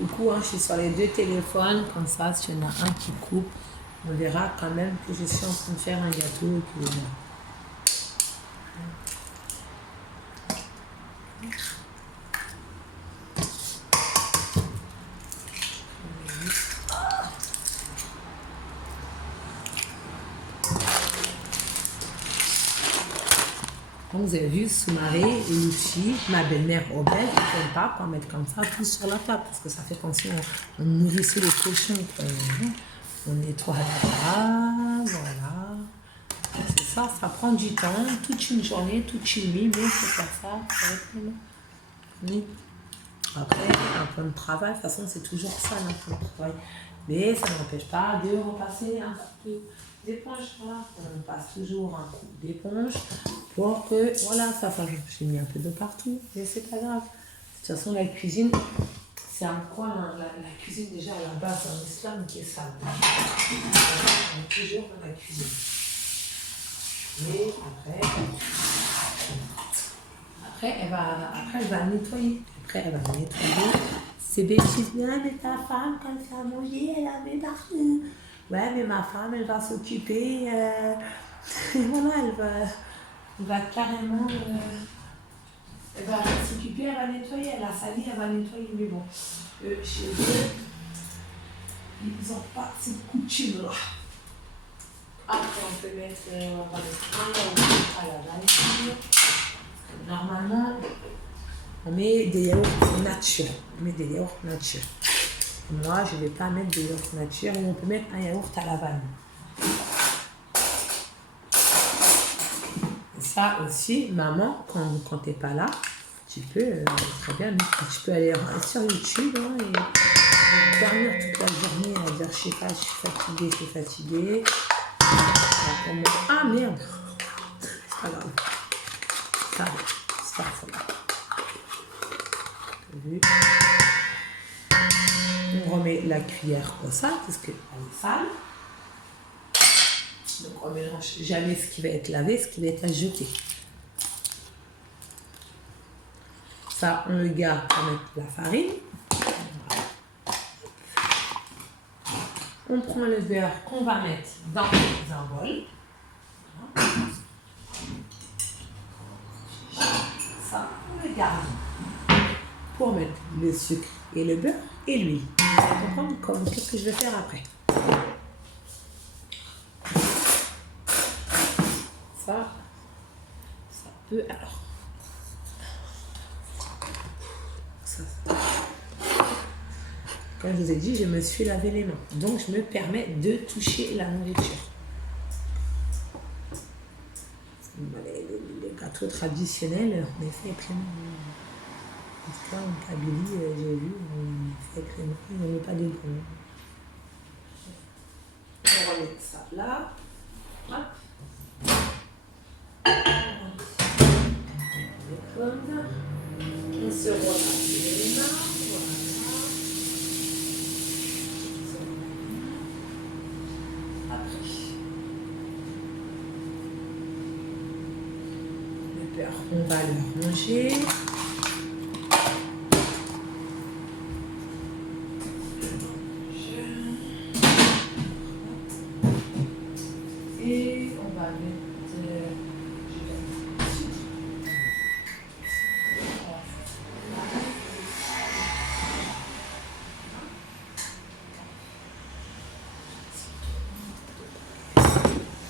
Coucou, hein, je suis sur les deux téléphones, comme ça, s'il y en a un qui coupe, on verra quand même que je suis en train de faire un gâteau et que... Comme vous avez vu, Soumaré et Lucie, ma belle-mère Obed, ils n'aiment pas qu'on mette comme ça tout sur la table parce que ça fait comme si on nourrissait les cochons. On nettoie la table, voilà. C'est ça, ça prend du temps, toute une journée, toute une nuit, mais c'est faire ça avec les mains. Oui. Après, un peu de travail, de toute façon, c'est toujours ça, un peu de travail. Mais ça n'empêche pas de repasser un peu d'éponge. Voilà. On passe toujours un coup d'éponge pour que, voilà, ça fasse. J'ai mis un peu de partout, mais c'est pas grave. De toute façon, la cuisine, c'est un coin, la cuisine déjà à la base en islam qui est sale. On est toujours dans la cuisine. Mais après, elle va nettoyer. Après, elle va nettoyer. C'est bêtises. Mais ta femme, quand elle fait à manger, elle la met partout. Ouais, mais ma femme, elle va s'occuper. Voilà, elle va carrément. Elle va s'occuper, elle va nettoyer. Elle a sali, elle va nettoyer. Mais bon, chez eux, ils n'ont pas cette coutume-là. Après, on peut mettre un yaourt à la vanille. Normalement, on met des yaourts nature. Moi, je ne vais pas mettre des yaourts nature, mais on peut mettre un yaourt à la vanille. Ça aussi, maman, quand tu n'es pas là, tu peux très bien, tu peux aller sur YouTube et dormir toute la journée à dire, je sais pas, je suis fatiguée. Ah merde, c'est pas grave. Ça, c'est parfait. On remet la cuillère au sale parce qu'elle est sale. Donc on mélange jamais ce qui va être lavé, ce qui va être ajouté. Ça, on le garde pour mettre la farine. On prend le beurre qu'on va mettre dans un bol. Ça, on le garde pour mettre le sucre et le beurre et l'huile. Vous allez comprendre qu'est-ce que je vais faire après. Ça peut alors. Ça. Comme je vous ai dit, je me suis lavé les mains. Donc, je me permets de toucher la nourriture. Les gâteaux traditionnels, on les fait écrémés. En tout cas, en Kabylie, j'ai vu, on fait écrémés. On ne met pas de goût. On remet ça là. Hop. On se relâche les mains. Voilà. Après, le beurre, on va le ranger. Et on va mettre.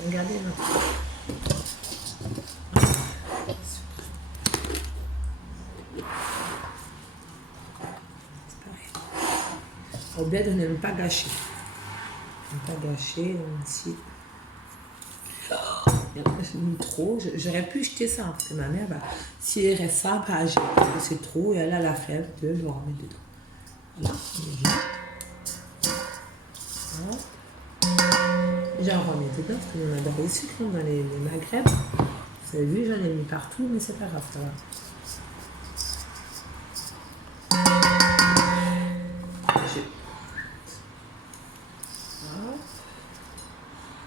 Regardez notre. Au bled, on n'aime pas gâcher. On n'aime pas gâcher, si. J'ai mis trop. J'aurais pu jeter ça, parce que ma mère, s'il reste ça, parce que c'est trop, et elle a la flemme de le remettre dedans. Voilà, voilà. J'en remets dedans, parce qu'on adore les sucres dans les Maghreb. Vous avez vu, j'en ai mis partout, mais c'est pas grave, ça va.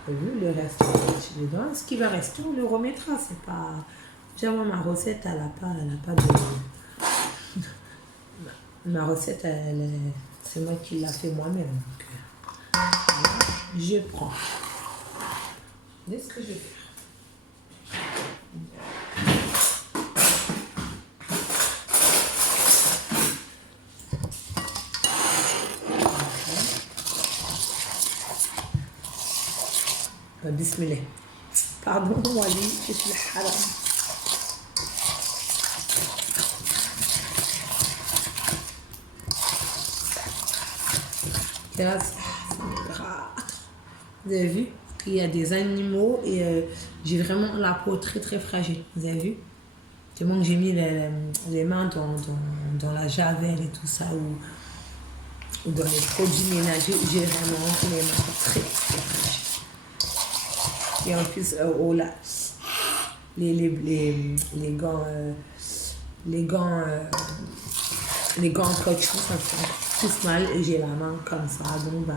Vous avez vu, le reste, dedans. Ce qui va rester, on le remettra. C'est pas. Déjà, moi, ma recette, elle n'a pas de. Ma recette, c'est moi qui l'a fait moi-même. Donc, voilà, je prends. Vous voyez ce que je vais faire? Bismillah. Pardon, Wally, je suis haram. Là, c'est gras. Vous avez vu? Il y a des animaux et j'ai vraiment la peau très très fragile. Vous avez vu? Tellement que j'ai mis les mains dans la javel et tout ça ou dans les produits ménagers, j'ai vraiment les mains très très fragiles. Et en plus, les gants en caoutchouc, ça me fait plus mal et j'ai la main comme ça. Donc, bah,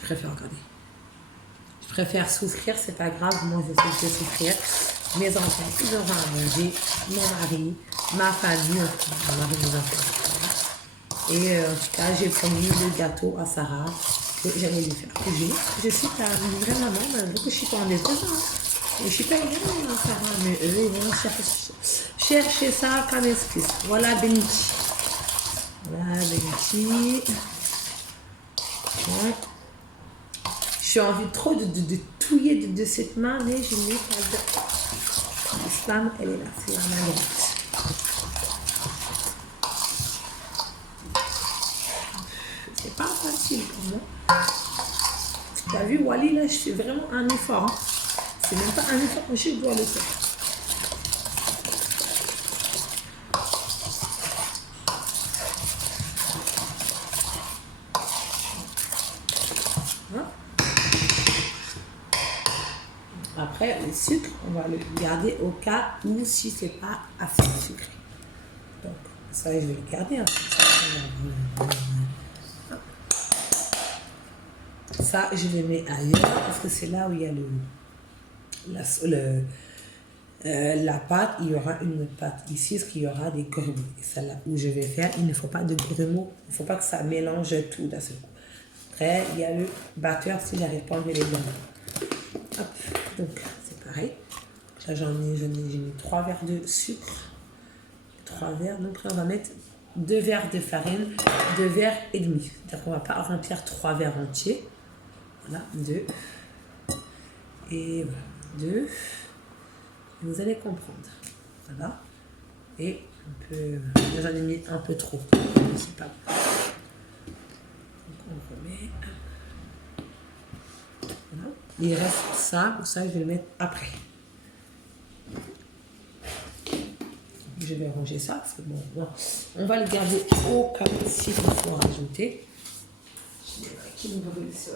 je préfère regarder. Je préfère souffrir, c'est pas grave. Moi, je sais souffrir. Mes enfants, ils auront à manger. Mon mari, ma famille, mon mari, mes enfants. Et en tout cas, j'ai promis le gâteau à Sarah que j'allais lui faire. Je suis ta vraie maman, mais je ne suis pas en détresse. Je ne suis pas une vraie maman, Sarah, mais eux, ils vont chercher ça comme excuse. Voilà, Beniti. Voilà, Beniti. Ouais. J'ai envie trop de touiller de cette main, mais je n'ai pas de... L'islam, elle est là, c'est la main droite. C'est pas facile pour moi. Tu as vu, Wally, là, je fais vraiment un effort. Hein. C'est même pas un effort, mais je dois le faire. Hein? Après, le sucre, on va le garder au cas où si c'est pas assez sucré. Donc, ça, je vais le garder. Hein. Ça, je le mets ailleurs parce que c'est là où il y a la pâte. Il y aura une pâte ici, parce qu'il y aura des grumeaux. Et celle-là où je vais faire, il ne faut pas de grumeaux. Il ne faut pas que ça mélange tout d'un seul coup. Après, il y a le batteur si j'arrive pas à enlever les grumeaux. Hop, donc c'est pareil. Là, j'ai mis 3 verres de sucre. 3 verres. Donc après, on va mettre 2 verres de farine, 2 verres et demi. C'est-à-dire qu'on ne va pas remplir 3 verres entiers. Voilà, 2. Et voilà, 2. Vous allez comprendre. Voilà. Et un peu... J'en ai mis un peu trop. C'est pas bon. Donc on remet. Voilà. Il reste ça. Ça, je vais le mettre après. Je vais ranger ça. C'est bon. Non. On va le garder au cas où s'il faut rajouter. Je sais pas qui me brûle ça.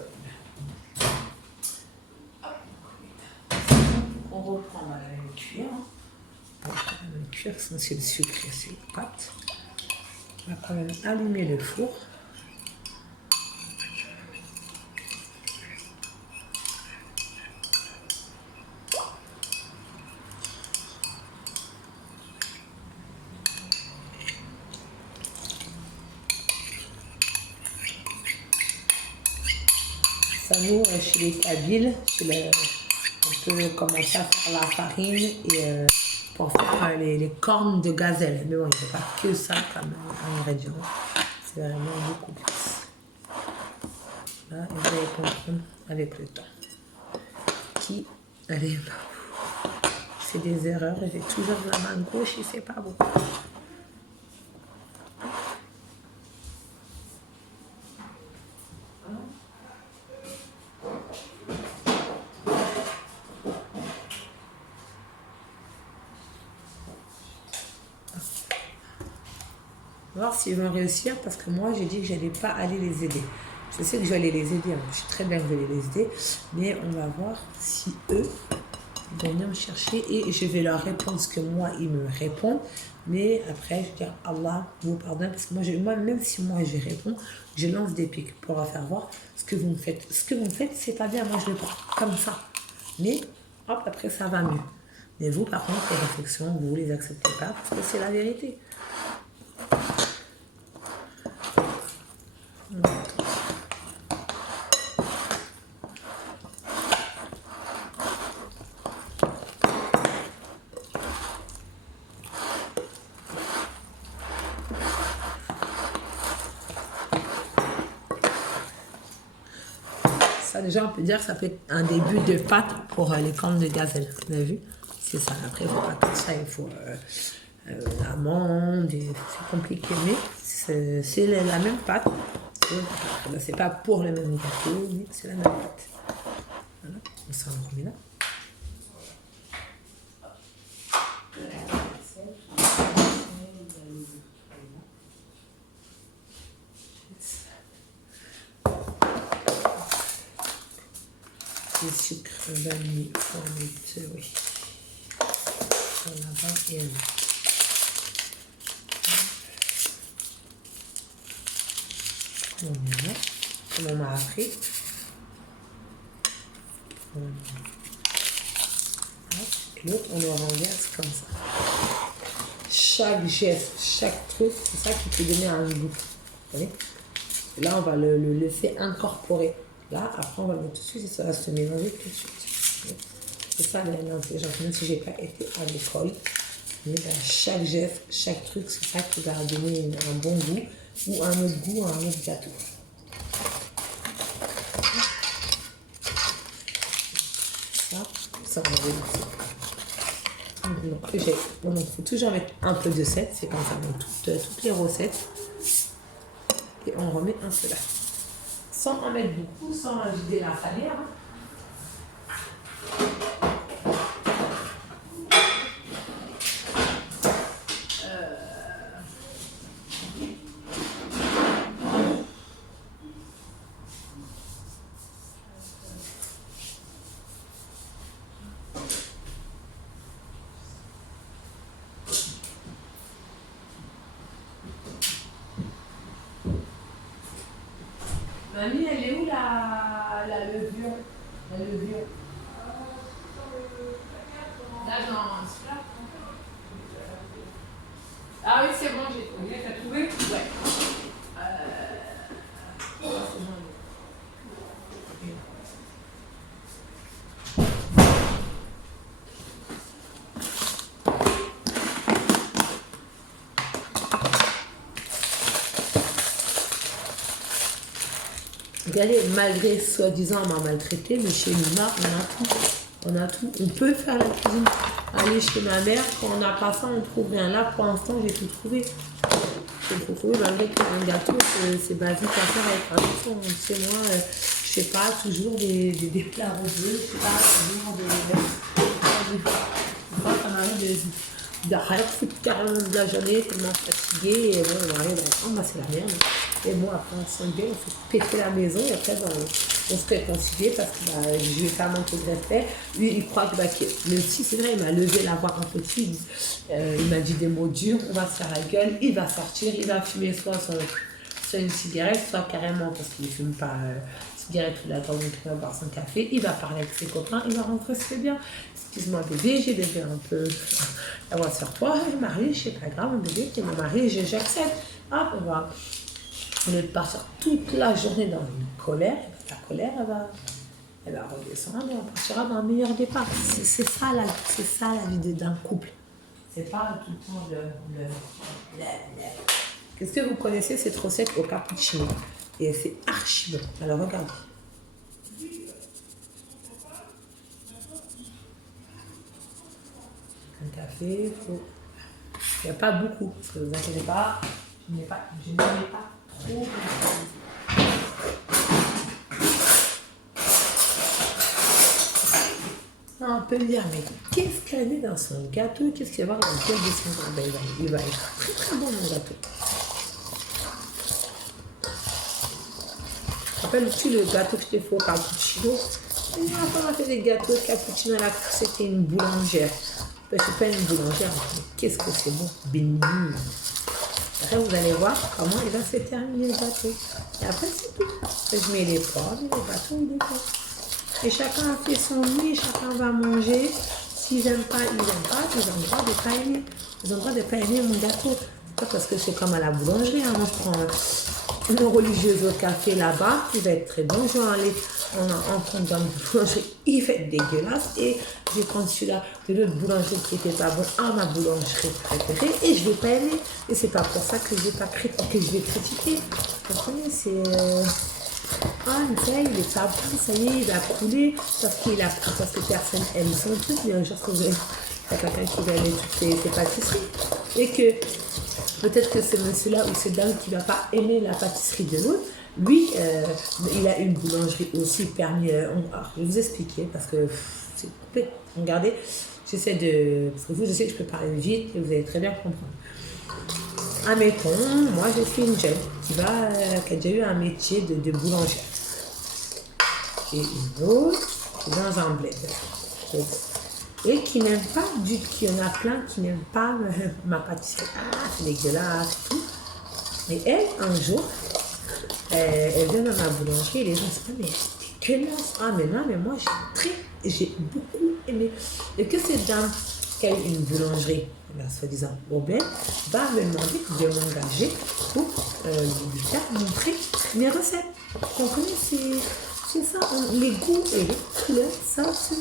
On reprend la même cuillère. La même cuillère, c'est le sucre, c'est la pâte. On va quand même allumer le four. Ça nous, chez les Kabyles, on peut commencer à faire la farine et pour faire les cornes de gazelle. Mais bon, il n'y a pas que ça comme ingrédient. C'est vraiment beaucoup plus. Là, et vous allez comprendre avec le temps. Qui, allez, c'est des erreurs. J'ai toujours la main gauche et c'est pas beaucoup. Voir s'ils vont réussir parce que moi j'ai dit que j'allais pas aller les aider. Je sais que je vais aller les aider, je sais très bien que je vais les aider, mais on va voir si eux vont venir me chercher et je vais leur répondre ce que moi ils me répondent, mais après je vais dire Allah vous pardonne parce que moi même si moi je réponds, je lance des pics pour leur faire voir ce que vous me faites. Ce que vous me faites c'est pas bien, moi je le prends comme ça, mais hop après ça va mieux. Mais vous par contre les réflexions vous les acceptez pas parce que c'est la vérité. Ça, déjà, on peut dire que ça peut être un début de pâte pour les cornes de gazelle. Vous avez vu? C'est ça. Après, il ne faut pas tout ça. Il faut l'amande. C'est compliqué, mais c'est la même pâte. C'est pas pour le même gâteau, mais c'est la même pâte. Voilà. On s'en remet là. Le sucre vanille fournite, oui. En avant et en avant. Voilà. Comme on m'a appris. Voilà. Et l'autre, on le renverse comme ça. Chaque geste, chaque truc, c'est ça qui peut donner un goût. Vous voyez? Et là, on va le laisser incorporer. Là, après, on va le mettre tout de suite et ça va se mélanger tout de suite. C'est ça l'intelligence, même si je n'ai pas été à l'école. Mais ben, chaque geste, chaque truc, c'est ça qui va donner un bon goût ou un autre goût à un autre gâteau. Ça, on va laisser. Donc, il faut toujours mettre un peu de sel, c'est comme ça dans toutes les recettes. Et on remet un peu là. Sans en mettre beaucoup, sans vider la salière. Mamie, elle est où la levure? La levure. Là, dans ce plat. Ah oui, c'est bon, j'ai trouvé. T'as trouvé? Ouais. C'est bon. Regardez, malgré soi-disant on m'a maltraité, mais chez Nima, on a tout. On peut faire la cuisine. Aller chez ma mère, quand on n'a pas ça, on trouve rien. Là, pour l'instant, j'ai tout trouvé. J'ai tout trouvé, malgré qu'un gâteau, c'est basique à faire avec un gâteau. Tu sais, moi, je fais pas toujours des plats rosés, je fais pas toujours ça m'arrive de rien foutre carrément de la journée, tellement fatiguée, et bon, on arrive à bah, c'est la merde. Et moi, après, on s'engueule, on fait péter la maison, et après, bah, on se fait concilier parce que bah, je vais pas manquer de respect. Lui, il croit que, bah, même si c'est vrai, il m'a levé la voix un peu dessus, il m'a dit des mots durs, on va se faire la gueule, il va sortir, il va fumer soit une cigarette, soit carrément, parce qu'il ne fume pas cigarette ou la grande, il va boire son café, il va parler avec ses copains, il va rentrer, c'est bien. Excuse-moi bébé, j'ai levé un peu la voix sur toi, Marie, c'est pas grave, bébé, t'es mon mari, j'accepte. Hop, on va, au lieu de partir toute la journée dans une colère, la colère, elle va redescendre et on partira dans un meilleur départ. C'est ça la vie d'un couple. C'est pas tout le temps le. Qu'est-ce que vous connaissez cette recette au cappuccino? Et c'est archi bon. Alors regarde. Un café, faut. Il n'y a pas beaucoup, parce que vous inquiétez pas, je n'ai pas trop. Non, on peut me dire, mais qu'est-ce qu'elle met dans son gâteau? Qu'est-ce qu'il va y avoir dans le cœur de son gâteau? Il va être très très bon mon gâteau. Rappelles-tu le gâteau que je t'ai fait au cappuccino? On a fait des gâteaux de cappuccino là, c'était une boulangère. C'est pas une boulangère, mais qu'est-ce que c'est bon, béni. Après, vous allez voir comment il va se terminer le gâteau. Et après, c'est tout. Après, je mets les pommes, le gâteau, il est fait. Et chacun a fait son lit, chacun va manger. S'ils n'aiment pas, ils n'aiment pas. Ils ont le droit de ne pas aimer. Ils ont le droit de ne pas aimer mon gâteau. Pas parce que c'est comme à la boulangerie. Hein. Moi, je prends une religieuse au café là-bas. Il va être très bon. Je vais aller en compte dans une boulangerie. Il va être dégueulasse. Et je vais prendre celui-là de l'autre boulangerie qui n'était pas bon à ma boulangerie préférée. Et je ne vais pas aimer. Et c'est pas pour ça que je vais pas critiquer. Que je vais critiquer. Vous comprenez? Ah, mais ça y est, il est pas bon, ça y est, il a coulé parce que personne aime son truc, mais un jour, il y a quelqu'un qui va aimer toutes ses pâtisseries. Et que peut-être que ce monsieur-là ou cette dame qui ne va pas aimer la pâtisserie de l'autre, lui, il a une boulangerie aussi permis. Alors, je vais vous expliquer parce que c'est coupé. Regardez, j'essaie de. Parce que vous, je sais que je peux parler vite et vous allez très bien comprendre. Admettons, moi je suis une jeune qui a déjà eu un métier de boulangère. Et une autre qui est dans un bled. Et qui n'aime pas du tout, il y en a plein qui n'aiment pas ma pâtisserie. Ah, c'est dégueulasse et tout. Et elle, un jour, elle vient dans ma boulangerie et les gens se disent, mais c'est dégueulasse. Ah, mais non, mais moi j'ai beaucoup aimé. Et que cette dame qui a eu une boulangerie, la soi-disant Robert, va me demander de m'engager pour lui faire montrer mes recettes. Vous comprenez, c'est ça, les goûts et les couleurs, ça se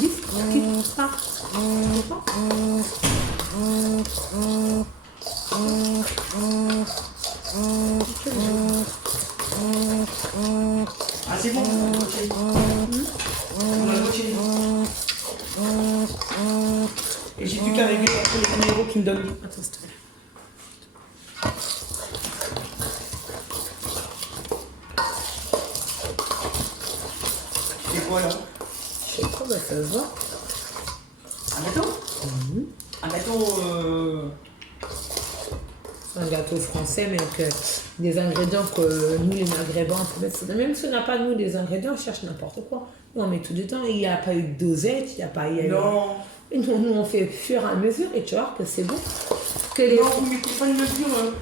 discute pas. Ah, c'est bon. Et j'ai plus qu'à régler après les numéros qui me donnent. Attends, s'il te plaît. Et voilà. Je sais pas, bah, ça se voit. Un gâteau Un gâteau. C'est un gâteau français, mais avec des ingrédients que nous, les Maghrébins, on peut mettre. Même si on n'a pas, nous, des ingrédients, on cherche n'importe quoi. Nous, on met tout le temps. Il n'y a pas eu de dosette, il n'y a pas eu. Non. Nous, on fait fur et à mesure et tu vois que c'est bon. Que les... Non, vous mettez pas une mesure. Non,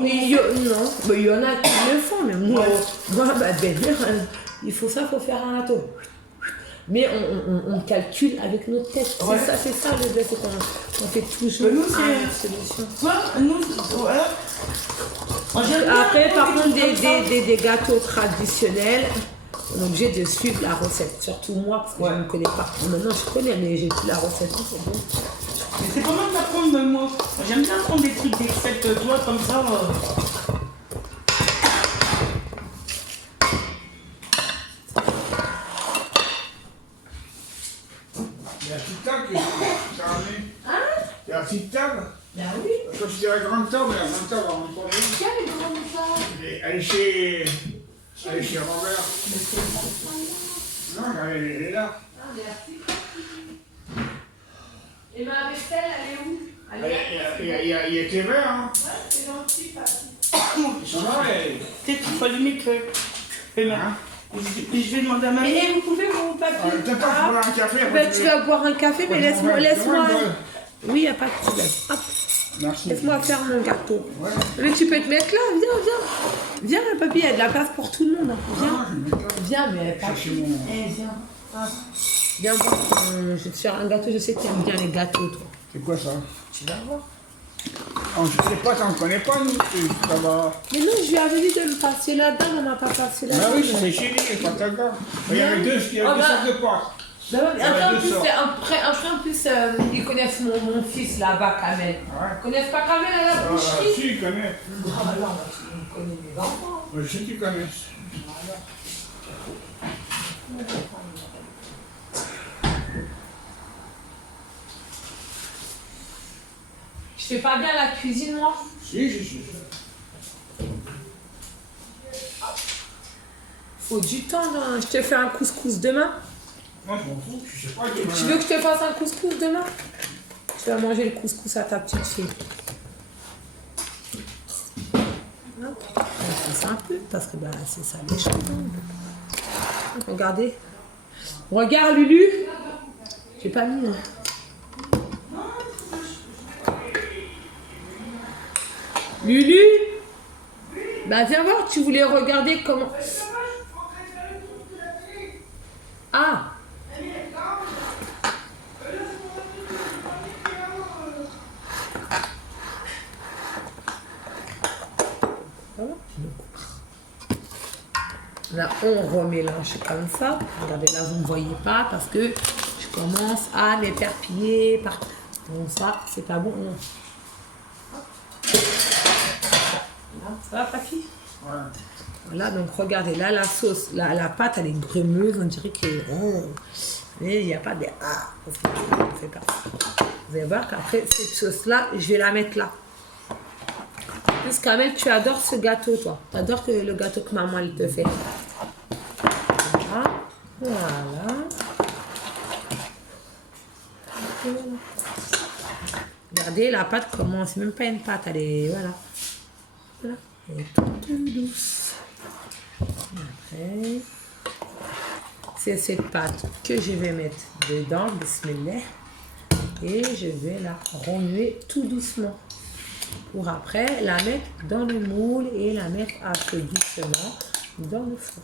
mais il y en a qui le font, mais moi, il faut ça, il faut faire un gâteau. Mais on calcule avec notre tête. Ouais. C'est ça le bled, c'est qu'on fait toujours nous, une solution. Voilà. Après, par contre, des gâteaux traditionnels, on est obligé de suivre la recette. Surtout moi, parce que je ne connais pas. Maintenant, je connais, mais j'ai plus la recette. C'est bon. Mais c'est pas mal d'apprendre, moi. J'aime bien apprendre des trucs, des recettes, toi, comme ça. Il y a une petite table qui est fermée. Il y a une petite table. Ben oui. Quand je dirais grande table, la grande table, on entend bien. Quelle grande table? Elle est chez Robert. Non, elle est là. Ah, merci. Et ma vaisselle, elle est où? Il y a tes verres, hein. Ouais, c'est gentil, papy. Ils sont là, et... Peut-être qu'il faut allumer que. Hein? Je vais demander à ma mère. Et vous pouvez, vous, papy? T'attends, je bois un café. Ben, tu vas boire un café, mais laisse-moi. Oui, il n'y a pas de problème. Hop. Merci. Laisse-moi faire mon gâteau. Ouais. Mais tu peux te mettre là, viens. Viens, papy, il y a de la place pour tout le monde. Viens, viens, mais papy. Chercher mon... Viens. Ah. Viens voir, je vais te faire un gâteau. Je sais que tu aimes bien les gâteaux, toi. C'est quoi ça? Tu vas voir. On ne sait pas, t'en connais pas, nous. Ça va. Mais non, je lui avais dit de me passer là-dedans, on m'a pas passé Ah là-dedans. oui, c'est chez lui, il n'y a pas de gars. Il y avait deux sortes de pâtes. Après, en plus, ils connaissent mon fils là-bas, Kamel. Ils connaissent pas Kamel à la boucherie? Si, ils connaissent. Ah non, ils connaissent mes enfants. Je sais qu'ils connaissent. Je fais pas bien la cuisine, moi? Si. Faut du temps, non? Je te fais un couscous demain. Moi, je m'en fous, je sais pas demain. Tu veux que je te fasse un couscous demain? Tu vas manger le couscous à ta petite fille. Hop. On fait ça un peu parce que c'est ça les choses. Regardez. Regarde, Lulu. J'ai pas mis. Lulu. Bah viens voir, tu voulais regarder comment. Ah. Là, on remélange comme ça. Regardez, là, vous ne voyez pas parce que je commence à m'éperpiller partout. Bon, ça, c'est pas bon. Là, ça va, papy? Ouais. Voilà, donc regardez, là, la sauce, la pâte, elle est grumeuse, on dirait que... mais il n'y a pas de... Ah, on fait pas ça. Vous allez voir qu'après, cette sauce-là, je vais la mettre là. Parce qu'Amel, tu adores ce gâteau, toi. Tu adores le gâteau que maman, elle te fait. Voilà. Voilà. Regardez, la pâte commence. C'est même pas une pâte, elle est... Voilà. Voilà. Elle est toute douce. Après, c'est cette pâte que je vais mettre dedans, bismillah. Et je vais la remuer tout doucement. Pour après la mettre dans le moule et la mettre un peu doucement dans le four.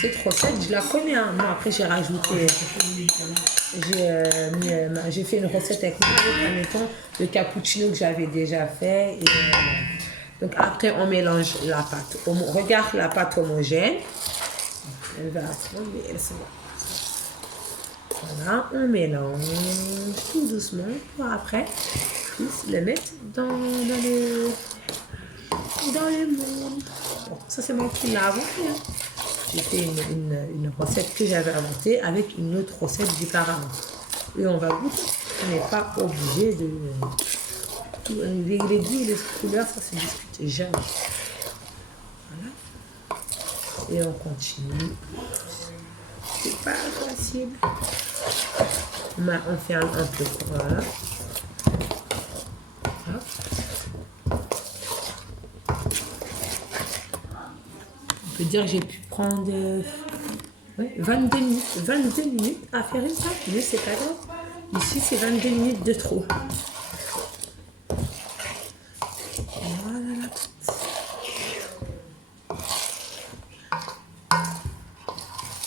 Cette recette, je la connais. Hein. Moi, après, j'ai rajouté... J'ai fait une recette avec moi, mettons, le cappuccino que j'avais déjà fait. Et, donc, après, on mélange la pâte. Regarde la pâte homogène. Elle va prendre et elle se voit. Voilà, on mélange tout doucement pour après le mettre dans le moule. Bon, ça c'est moi qui l'ai inventé. Hein. J'ai fait une recette que j'avais inventée avec une autre recette différemment. Et on va goûter. On n'est pas obligé de... Les goûts et les couleurs, ça se discute jamais. Voilà. Et on continue. C'est pas facile. On fait un peu. Voilà. On peut dire que j'ai pu prendre 22 minutes. 22 minutes à faire une pâte. Mais c'est pas grave. Ici, c'est 22 minutes de trop. Voilà la pâte.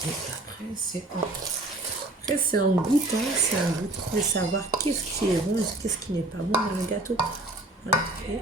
Et après, c'est bon. Après, c'est un goûtant de savoir qu'est-ce qui est bon et qu'est-ce qui n'est pas bon dans le gâteau. Voilà. Et